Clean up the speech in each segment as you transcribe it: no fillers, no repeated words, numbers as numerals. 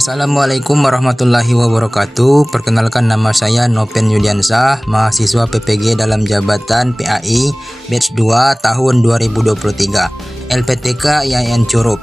Assalamualaikum warahmatullahi wabarakatuh. Perkenalkan, nama saya Noven Yudiansah, mahasiswa PPG dalam jabatan PAI batch 2 tahun 2023 LPTK IAIN Curup.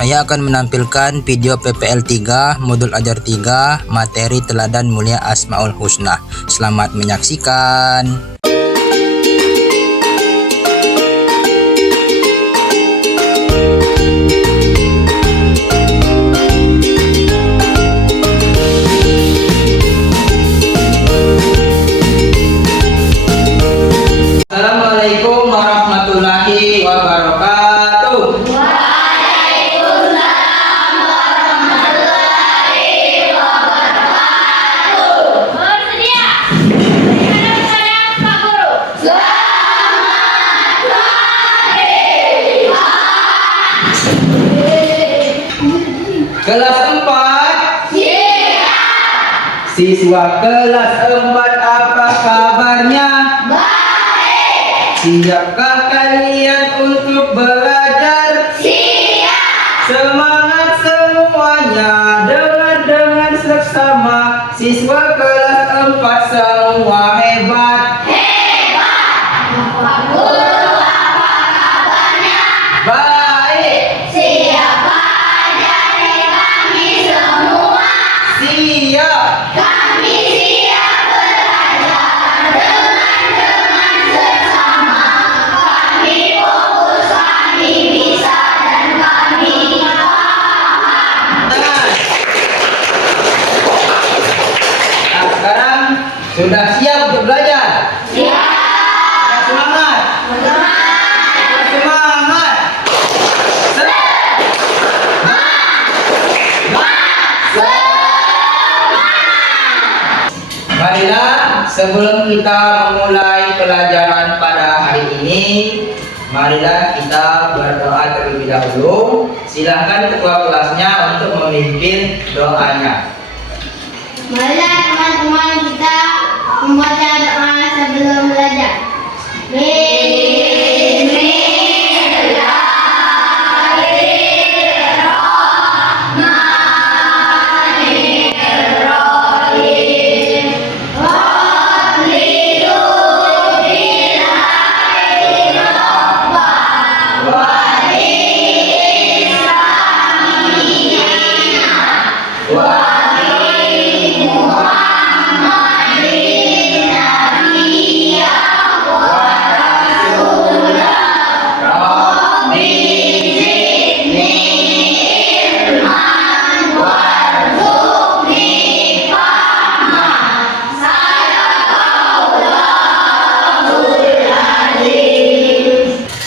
Saya akan menampilkan video PPL 3 modul ajar 3 materi teladan mulia Asmaul Husna. Selamat menyaksikan. Assalamualaikum warahmatullahi wabarakatuh. Waalaikumsalam warahmatullahi wabarakatuh. Bersedia? Berikan kepada Pak Guru. Selamat pagi. Kelas 4. Siap. Siswa kelas 4, apa kabarnya? Siapkah kalian untuk belajar? Siap. Semangat semuanya, dengan seksama. Siswa kelas 4 semua hebat. Pak Guru, apa kabarnya? Baik. Siapa dari kami semua? Siap. Kami siap belajar dengan seksama. Kami fokus, kami bisa, dan kami paham. Nah, sekarang sudah siap untuk belajar. Siap. Semangat. Semangat. Marilah sebelum kita memulai pelajaran pada hari ini, marilah kita berdoa terlebih dahulu. Silahkan ketua kelasnya untuk memimpin doanya. Marilah teman-teman kita membaca doa sebelum belajar.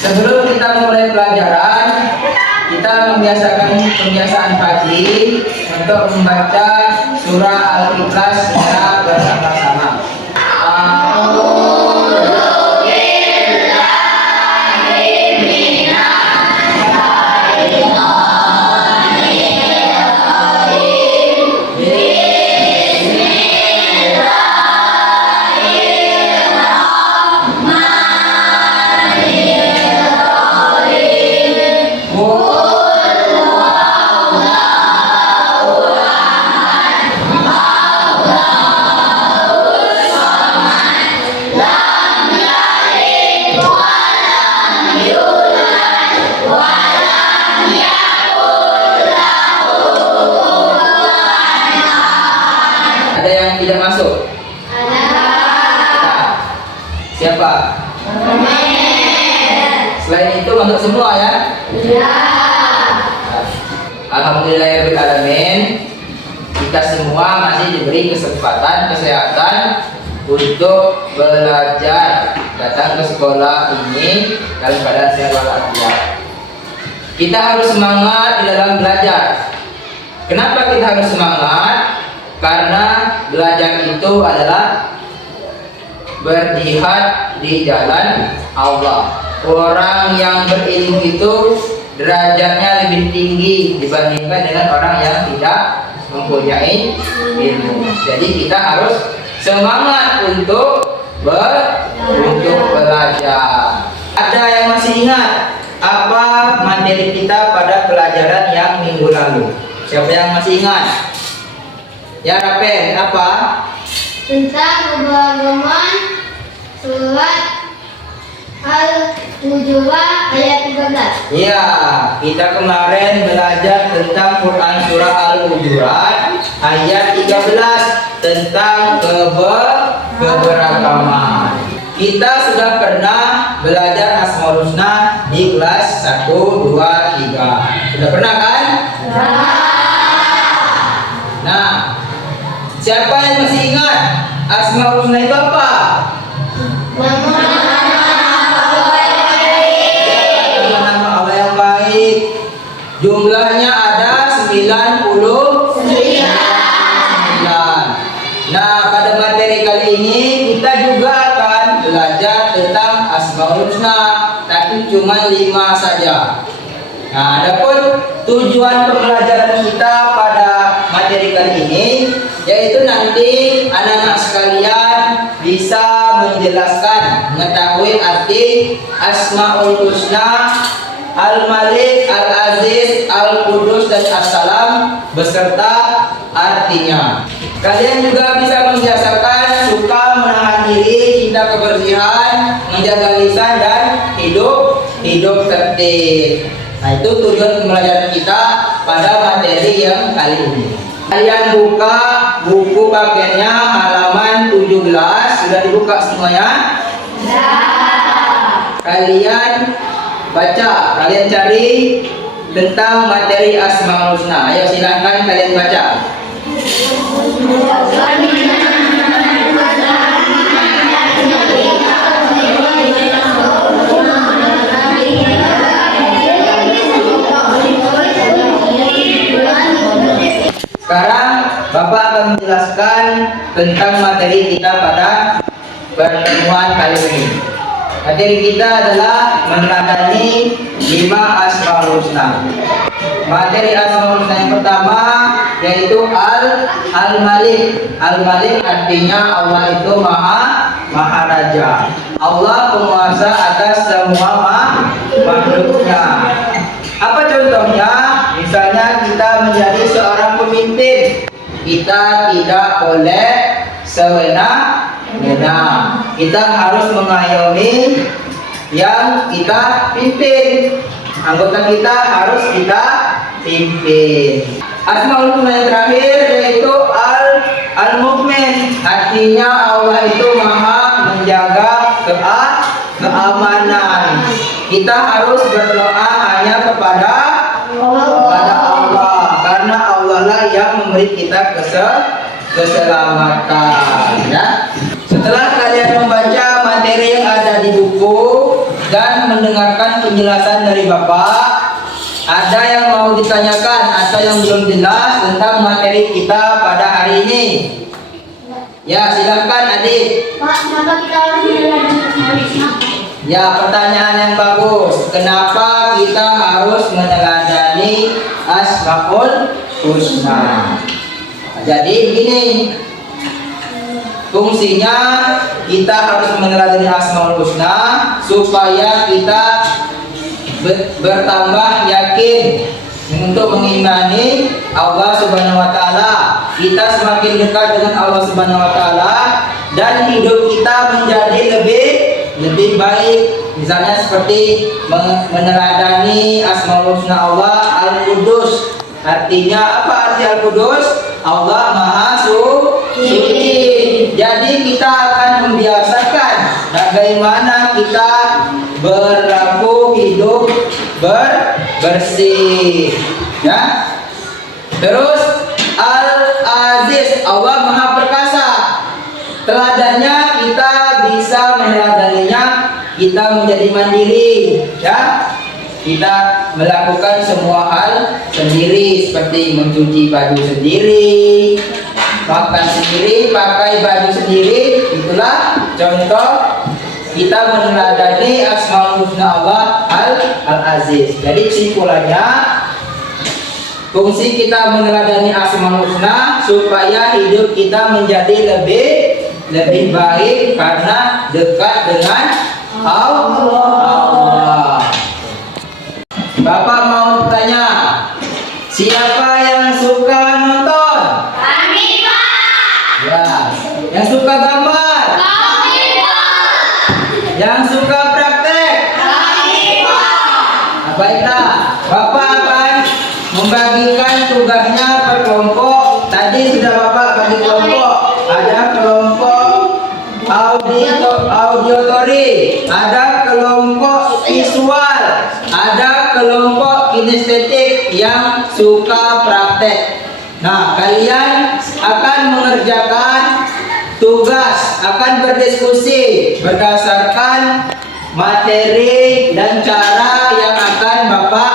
Sebelum kita memulai pelajaran, kita kebiasaan pagi untuk membaca surah Al-Ikhlas secara bersama-sama. Ada yang tidak masuk? Siapa? Selain itu masuk semua ya? Alhamdulillahirrahmanirrahim. Kita semua masih diberi kesempatan kesehatan untuk belajar, datang ke sekolah ini dalam keadaan sehat walafiat. Kita harus semangat di dalam belajar. Kenapa kita harus semangat? Karena belajar itu adalah berjihad di jalan Allah. Orang yang berilmu itu derajatnya lebih tinggi dibandingkan dengan orang yang tidak mempunyai ilmu. Jadi kita harus semangat untuk belajar. Ada yang masih ingat apa materi kita pada pelajaran yang minggu lalu? Siapa yang masih ingat? Ya Rapen, apa? Tentang keberagaman surat Al-Hujurat ayat 13. Iya, kita kemarin belajar tentang Quran surah Al-Hujurat ayat 13 tentang keberagaman. Kita sudah pernah belajar Asmaul Husna di kelas 1, 2, 3. Sudah pernah kan? Nah, siapa yang masih ingat Asmaul Husna itu apa? Nama Allah yang baik. Jumlahnya ada 99. Nah, pada materi kali ini kita juga akan belajar tentang Asmaul Husna, tapi cuma 5 saja. Nah, adapun tujuan pembelajaran kita pada materi kali ini yaitu nanti anak-anak sekalian bisa menjelaskan, mengetahui arti Asmaul Husna, Al-Malik, Al-Aziz, Al-Qudus, dan As-Salam beserta artinya. Kalian juga bisa membiasakan suka menahan diri, cinta kebersihan, menjaga lisan, dan hidup tertib. Nah, itu tujuan pembelajaran kita pada materi yang kali ini. Kalian buka buku pakaiannya halaman 17. Sudah dibuka semuanya? Kalian baca, kalian cari tentang materi Asmaul Husna. Ayo silahkan kalian baca. Sekarang Bapak akan menjelaskan tentang materi kita pada pertemuan kali ini. Materi kita adalah meneladani 5 Asmaul Husna. Materi Asmaul Husna yang pertama yaitu Al-Malik. Al-Malik artinya Allah itu Maha Raja. Allah penguasa atas semua makhluknya. Apa contohnya? Misalnya kita menjadi seorang pemimpin, kita tidak boleh sewenang-wenang. Kita harus mengayomi yang kita pimpin. Anggota kita harus kita pimpin. Asmaul Husna yang terakhir yaitu Al-Mukmin. Artinya Allah itu Maha menjaga keamanan. Kita harus berdoa hanya kepada Allah, karena Allah lah yang memberi kita keselamatan. Ya. Setelah kalian membaca materi yang ada di buku dan mendengarkan penjelasan dari Bapak, ada yang mau ditanyakan atau yang belum jelas tentang materi kita pada hari ini? Ya, silakan adik. Pak, kenapa kita harus meneladani Asmaul Husna? Ya, pertanyaan yang bagus. Kenapa kita harus meneladani Asmaul Husna? Jadi gini, fungsinya kita harus meneladani Asmaul Husna supaya kita bertambah yakin untuk mengimani Allah Subhanahu wa taala. Kita semakin dekat dengan Allah Subhanahu wa taala dan hidup kita menjadi lebih baik. Misalnya seperti meneladani Asmaul Husna Allah Al-Qudus. Artinya apa arti Al-Qudus? Allah Maha Suci. Jadi kita akan membiasakan bagaimana kita berlaku hidup bersih. Ya. Terus Al-Aziz, Allah Maha Perkasa. Teladannya kita bisa meneladaninya, kita menjadi mandiri, ya. Kita melakukan semua hal sendiri seperti mencuci baju sendiri, makan sendiri, pakai baju sendiri. Itulah contoh kita meneladani Asmaul Husna Allah Al-Aziz. Jadi kesimpulannya, fungsi kita meneladani Asmaul Husna supaya hidup kita menjadi lebih baik karena dekat dengan Allah. Bapak mau tanya, siapa yang suka nonton? Kami, Pak. Yang suka praktek? Baiklah, Bapak akan membagikan tugasnya per kelompok. Tadi sudah Bapak bagi kelompok. Ada kelompok auditory, ada kelompok visual, ada kelompok kinestetik yang suka praktek. Nah, kalian akan mengerjakan tugas, akan berdiskusi berdasarkan materi dan cara yang akan Bapak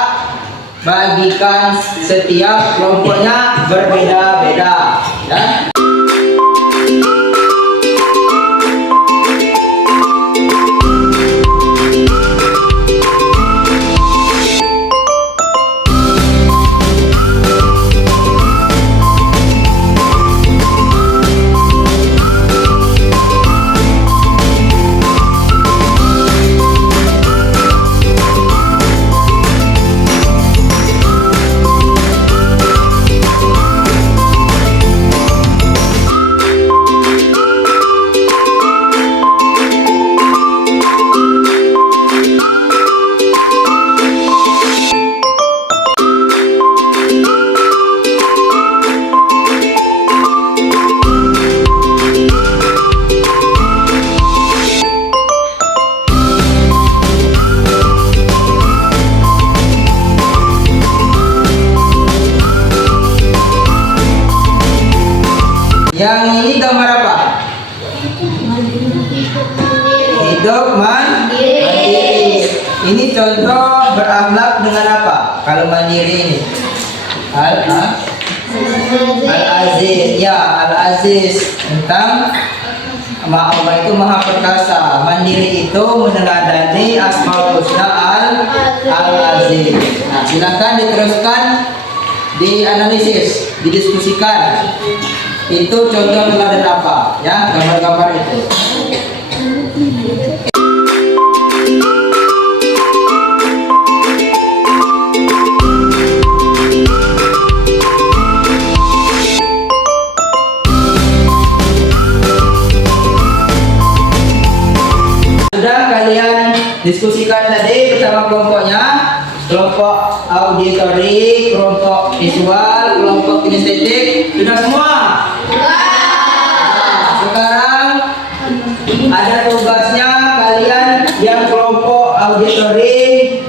bagikan. Setiap kelompoknya berbeda-beda, ya. Yang ini gambar apa? Hidup mandiri. Ini contoh berakhlak dengan apa? Kalau mandiri ini Al-Aziz. Ya, Al-Aziz tentang Allah itu maha perkasa. Mandiri itu meneladani Asmaul Husna Al-Aziz. Nah, silakan diteruskan, dianalisis, didiskusikan. Itu contoh teladan apa, ya, gambar-gambar itu. Sudah kalian diskusikan tadi bersama kelompoknya, kelompok auditory, kelompok visual, kelompok kinestetik, sudah semua? Sekarang ada tugasnya kalian yang kelompok auditory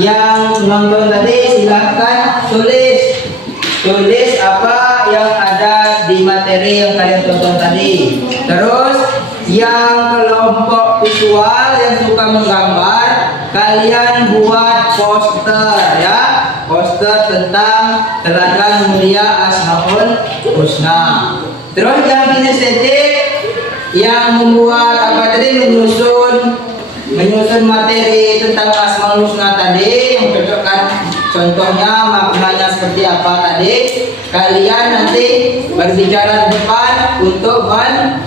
yang nonton tadi, silahkan tulis apa yang ada di materi yang kalian tonton tadi. Terus yang kelompok visual yang suka menggambar, kalian buat poster, ya, poster tentang teladan mulia Asmaul Husna. Terus yang kinestetik yang membuat apa tadi, menyusun materi tentang Asmaul Husna tadi, mencocokkan contohnya, maknanya seperti apa tadi. Kalian nanti berbicara di depan untuk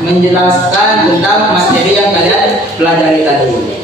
menjelaskan tentang materi yang kalian pelajari tadi.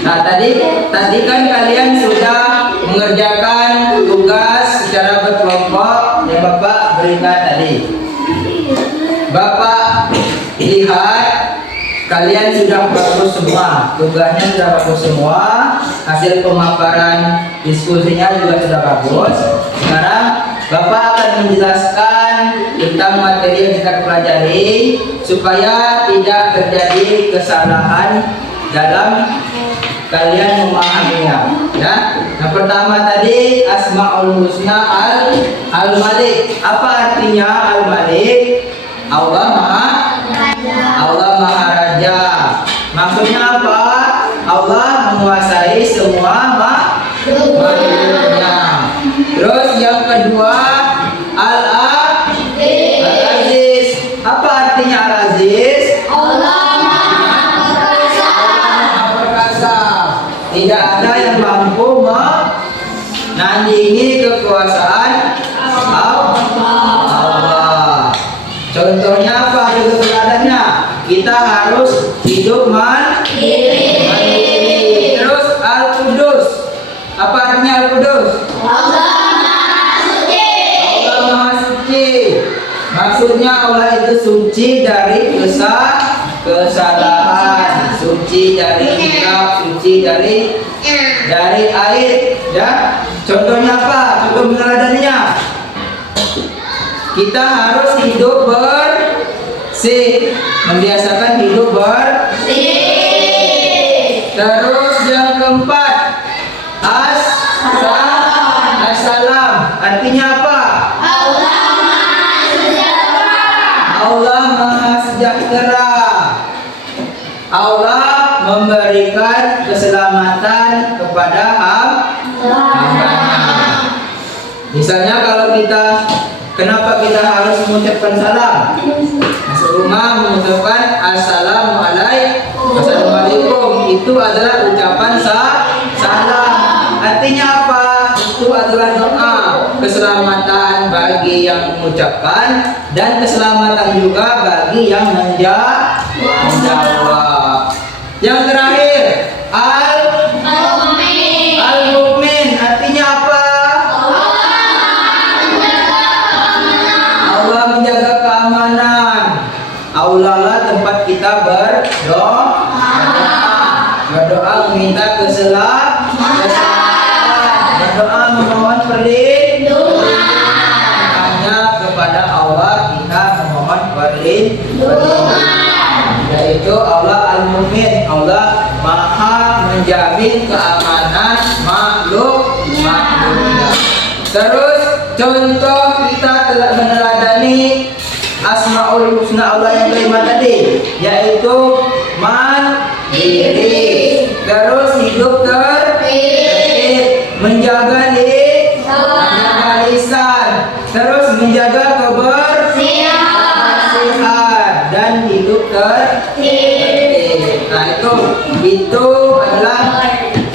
Nah, tadi kan kalian sudah mengerjakan tugas secara berkelompok yang Bapak berikan tadi. Bapak lihat kalian sudah bagus semua, tugasnya sudah bagus semua, hasil pemaparan diskusinya juga sudah bagus. Sekarang Bapak akan menjelaskan tentang materi yang kita pelajari supaya tidak terjadi kesalahan dalam kalian memahaminya, ya. Yang pertama tadi Asmaul Husna Al-Malik. Apa artinya Al-Malik? Allah Maha Raja. Maksudnya apa? Allah menguasai semua tidak ada yang mampu menandingi kekuasaan Allah. Contohnya apa? Juga teladannya. Kita harus hidup mandiri. Terus Al-Qudus. Apa artinya Al-Qudus? Allah Maha Suci. Maksudnya Allah itu suci dari kesalahan, suci dari hilaf, suci dari air. Ya. Contohnya apa? Contoh meneladaninya. Kita harus hidup bersih, membiasakan hidup bersih. Terus yang keempat, Assalam. Artinya apa? Allah Maha Sejahtera. Allah memberikan keselamatan kepada hambanya. Misalnya kalau kenapa kita harus mengucapkan salam? Masuk rumah mengucapkan Assalamualaikum. Itu adalah ucapan salam. Artinya apa? Itu adalah doa keselamatan bagi yang mengucapkan dan keselamatan juga bagi yang menjawab. Yang terakhir, Al-Mu'min. Artinya apa? Allah menjaga keamanan. Allah lah tempat kita berdoa meminta keselamatan, berdoa memohon perlindungan. Hanya kepada Allah kita memohon perlindungan, yaitu Allah Al-Mu'min. Allah Maha menjamin keamanan makhluknya. Terus contoh kita telah meneladani Asmaul Husna Allah yang kelima tadi, yaitu mandiri, terus hidup tertib, menjaga lisan, terus menjaga kebersihan dan hidup tertib. Nah, itu adalah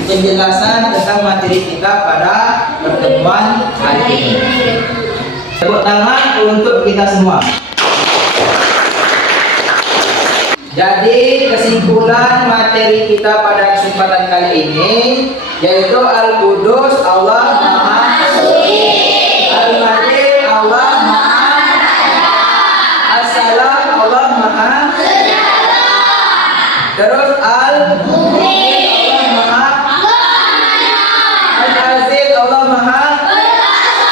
penjelasan tentang materi kita pada pertemuan hari ini. Tepuk tangan untuk kita semua. Jadi kesimpulan materi kita pada kesempatan kali ini yaitu Al-Qudus Allah Maha Suci, Al-Majid Allah Maha Raya, As-Salam Allah Maha Sejahtera, terus Al-Mu'min Allah Maha, Al-Aziz Allah Maha Perkasa.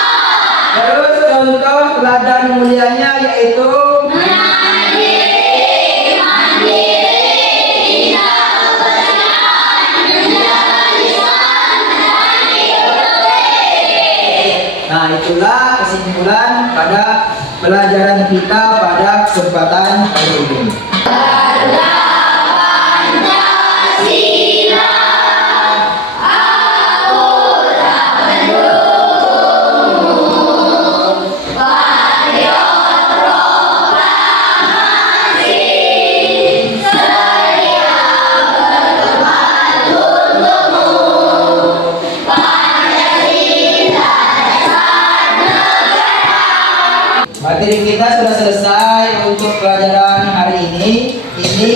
Terus contoh teladan mulianya yaitu Nah, itulah kesimpulan pada pelajaran kita pada kesempatan hari ini. Materi kita sudah selesai untuk pelajaran hari ini. Ini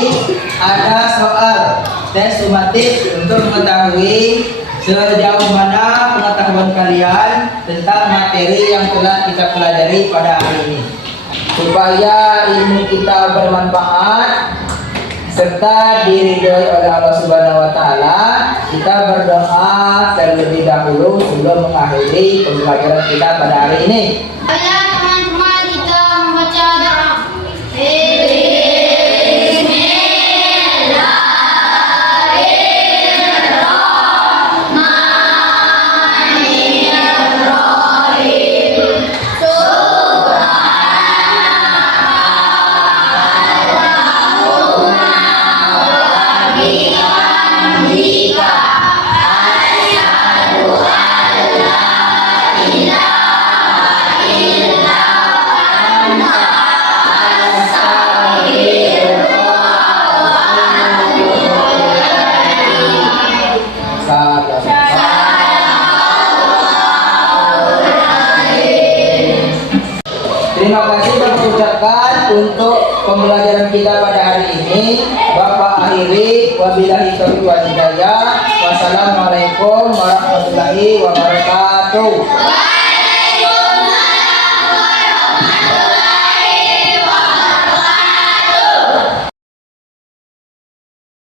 ada soal tes sumatif untuk mengetahui sejauh mana pengetahuan kalian tentang materi yang telah kita pelajari pada hari ini. Supaya ilmu kita bermanfaat serta diridhoi oleh Allah Subhanahu wa taala, kita berdoa terlebih dahulu sebelum mengakhiri pembelajaran kita pada hari ini. Bismillahirrahmanirrahim. Terima kasih Bapak ucapkan untuk pembelajaran kita pada hari ini. Bapak akhiri, wabillahi taufiq wal hidayah. Wassalamualaikum warahmatullahi wabarakatuh.